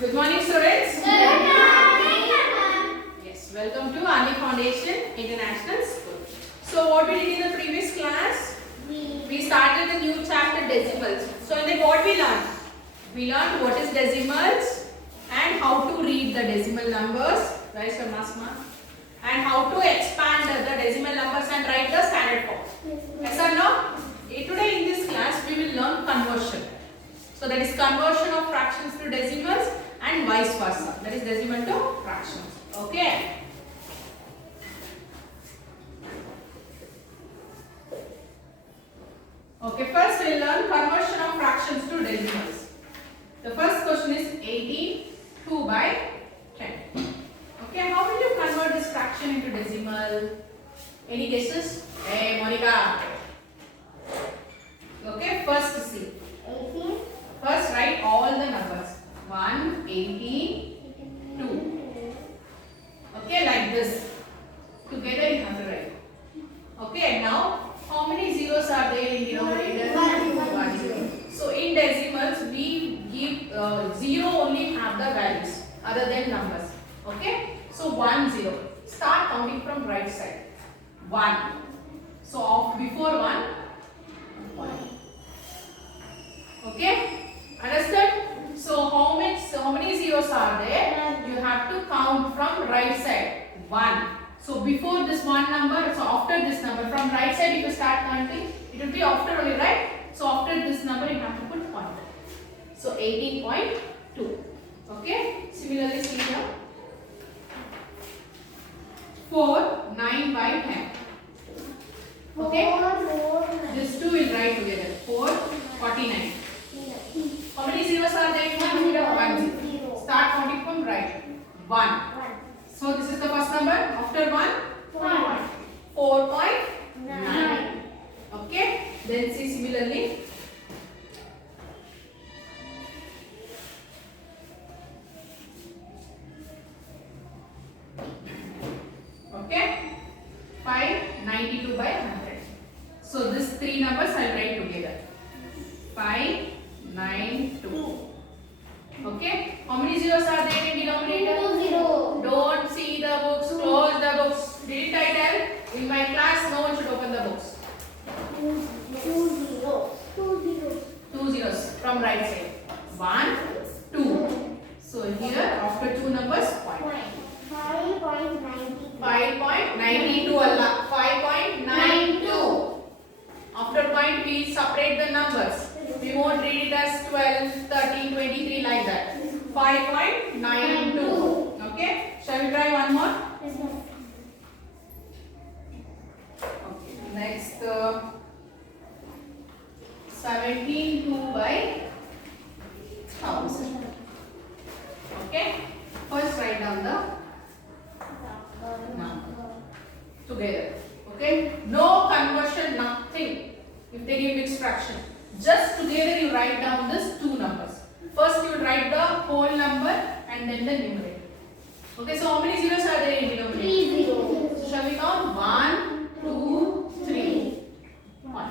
Good morning, students. Good morning, ma'am. Yes, welcome to Ani Foundation International School. So, what we did in the previous class? We started the new chapter, decimals. So, in that what we learned? We learned what is decimals and how to read the decimal numbers. Right, sir, Masma? And how to expand the decimal numbers and write the standard form. Yes or no? Today in this class, we will learn conversion. So, that is conversion of fractions to decimals and vice versa. That is decimal to fractions. Okay. Okay, first we will learn conversion of fractions to decimals. The first question is 18, 2 by 10. Okay, how will you convert this fraction into decimal? Any guesses? Hey, Monica. Okay, first see. 18. First write all the numbers. 1, 18, 2. Okay, like this. Together you have to write. Okay, now how many zeros are there in denominator? 1 0. So in decimals we give 0 only have the values other than numbers. Okay, so 1 0. Start counting from right side. 1. So before 1, 1. Okay. Understood? So how many zeros are there? You have to count from right side. 1. So before this one number, so after this number, from right side if you start counting, it will be after only, right? So after this number you have to put pointer. So 18.2. Okay. Similarly see here. 4, 9 by 10. Okay. These two will write together. 4, 49. How many zeros are there in denominator? 1 0. Start counting from right. 1. So this is the first number. After 1, 4.9. Okay. Then see similarly. Okay. 592 by 100. So these three numbers I'll write together. 592. Okay. How many zeros are there in denominator? 2 0. Don't see the books. Close the books. Did I tell? In my class, no one should open the books. 2 zeros from right side. 1, 2. So here, after 2 numbers, point. 5.92 Allah. 5.92. After point, we separate the numbers. We won't read it as 12, 13, 23 like that. 5.92. Okay. Shall we try one more? Okay. Next, 17.2 by 1000. Okay. First write down the number together. Okay. No conversion, nothing. If they give mixed fraction, just together you write down these two numbers. First you write the whole number and then the numerator. Okay, so how many zeros are there in denominator? 3 0. So shall we count? 1, 2, 3. 1.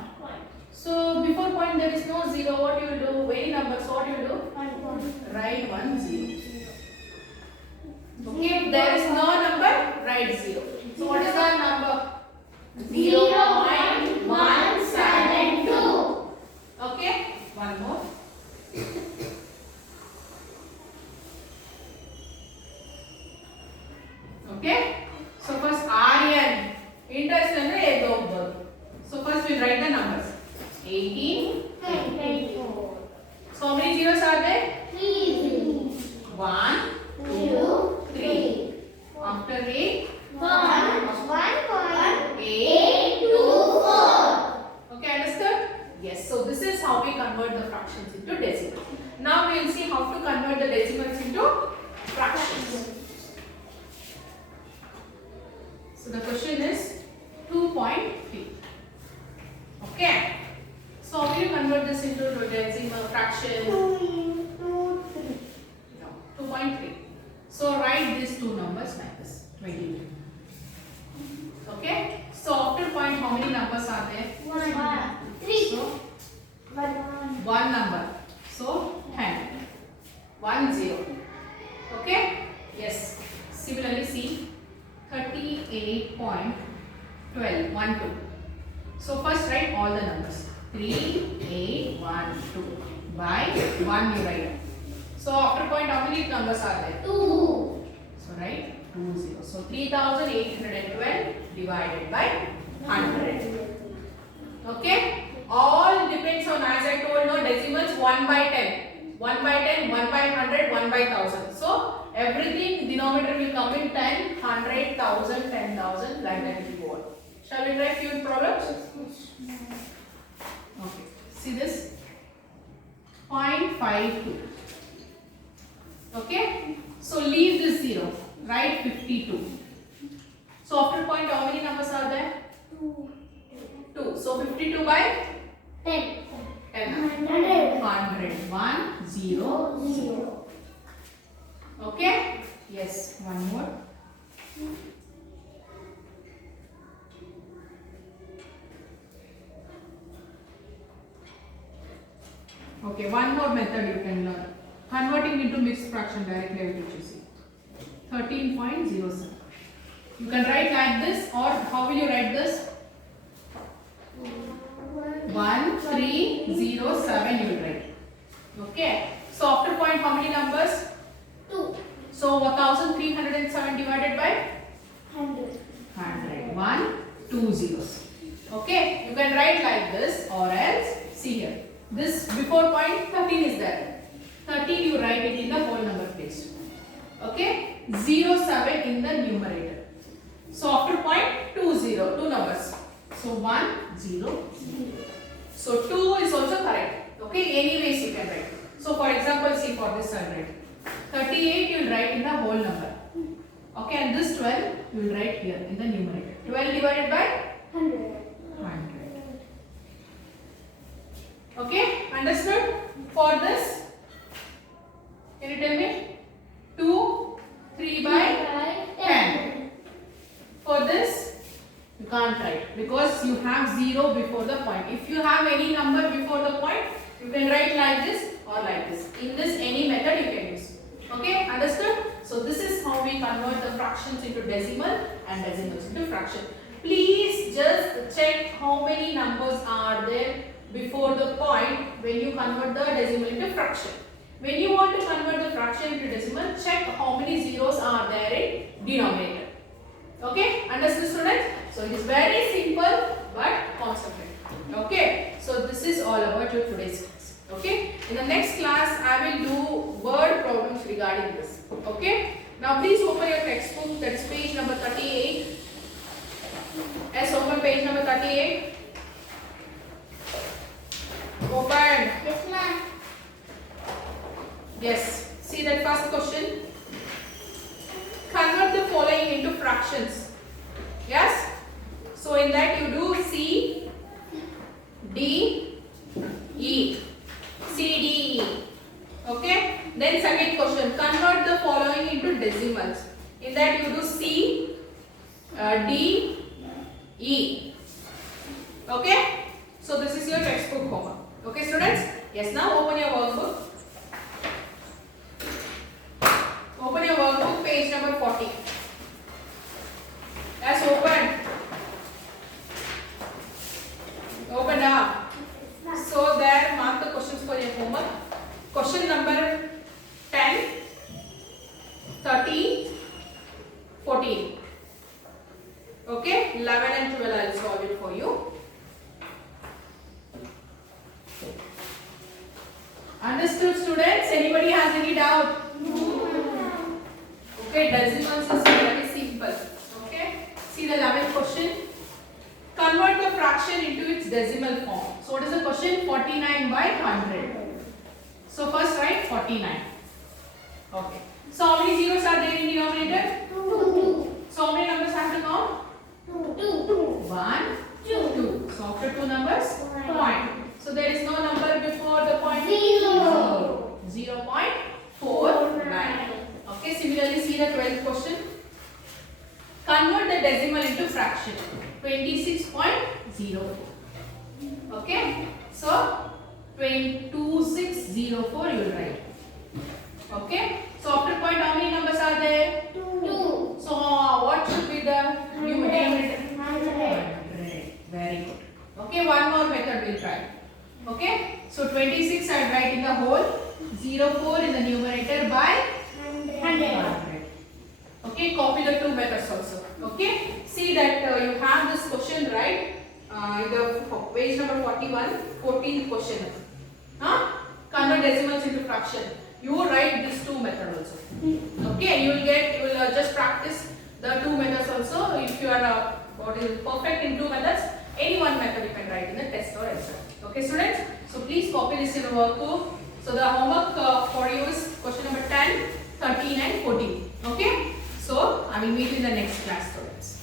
So before point there is no zero. What you will do? Any numbers, what you will do? Write 1 0. Okay, if there is no number, write 0. So what is our number? 0.172. Okay, one more. Okay, so first Aryan. Interest ಅಂದ್ರೆ ಎದ್ದು ಹೋಗ್ಬೋದು. So first we write the numbers. 18. So how many zeros are there? 1, 2, 3. After 8, 8, 2, 4. Okay, understood? Yes. So this is how we convert the fractions into decimals. Now we will see how to convert the decimals into fractions. So the question is 2.3. Okay. So how will you convert this into decimal fraction? No, 2.3. So write these two numbers like this. 22. Okay. So after point, how many numbers are there? 3. So one number. So 10. 1 0. 1, 2. So first write all the numbers. 3, 8, 1, 2. By 1 you write. So after point, how many numbers are there? 2. So write 2 0. So 3812 divided by 100. Okay? All depends on, as I told, no decimals 1 by 10. 1 by 10, 1 by 100, 1 by 1000. So everything denominator will come in 10, 100, 1000, 10,000, like that it will go on. Shall we try few problems? Okay. See this? 0.52. Okay? So leave this 0. Write 52. So after point, how many numbers are there? 2. 2. So 52 by 10. 10. 100. 100. 1, 0, 0. Okay? Yes. One more. Okay, one more method you can learn. Converting into mixed fraction directly, I will teach you. 13.07. You can write like this, or how will you write this? 1, 3, 0, 7 you will write. Okay. So after point, how many numbers? 2. So 1307 divided by 100. 100. 1, 2 zeros. Okay. You can write like this, or else see here. This before point 13 is there. 13 you write it in the whole number place. Okay. 0, 7 in the numerator. So after point 2 0, 2 numbers. So 1, 0. So 2 is also correct. Okay. Anyways you can write. So for example, see for this I'll write 38 you will write in the whole number. Okay. And this 12 you will write here in the numerator. 12 divided by 100. 100. Okay, understood? For this, can you tell me? 2, 3 by 10. For this, you can't write because you have 0 before the point. If you have any number before the point, you can write like this or like this. In this, any method you can use. Okay, understood? So this is how we convert the fractions into decimal and decimals into fraction. Please just check how many numbers are there before the point when you convert the decimal into fraction. When you want to convert the fraction into decimal, check how many zeros are there in denominator. Okay, understood students? So it is very simple but concentrate. Okay, so this is all about your today's class. Okay, in the next class I will do word problems regarding this. Okay, now please open your textbook, that is page number 38. Yes, open page number 38. Open. Yes, ma'am. Yes. See that first question. Convert the following into fractions. Yes. So in that you do C, D, E. C, D, E. Okay. Then second question. Convert the following into decimals. In that you do C, D, E. Okay. So this is your textbook homework. Okay students? Yes, now open your workbook. Open your workbook, page number 40. Yes, open. Open now. So there, mark the questions for your homework. Question number 10, 13, 14. Okay, 11 and 12 I will solve it for you. Understood students? Anybody has any doubt? No. Okay, decimals is very simple. Okay, see the 11th question. Convert the fraction into its decimal form. So what is the question? 49 by 100. So first write 49. Okay. So how many zeros are there in denominator? 2. So how many numbers have to count? 2. 1, 2. So after 2 numbers, Point. point. So there is no number before the point. 0. 0.49. Okay, similarly see the 12th question. Convert the decimal into fraction. 26.04. Okay, so 2604 you will write. Okay, so after point how many numbers are there? 2. So what should be the numerator? 100. 100. one more method we'll try. Okay? So 26 I write in the whole, 04 in the numerator by 100. Okay, copy the two methods also. Okay, see that you have this question right in the page number 41, 14th question. Convert decimals into fraction. You write these two methods also. Okay, you will just practice the two methods also. If you are perfect in two methods, any one method you can write in the test or answer. Okay, students. So please copy this in your workbook. So the homework for you is question number 10, 13 and 14. Okay. So I will meet in the next class, students.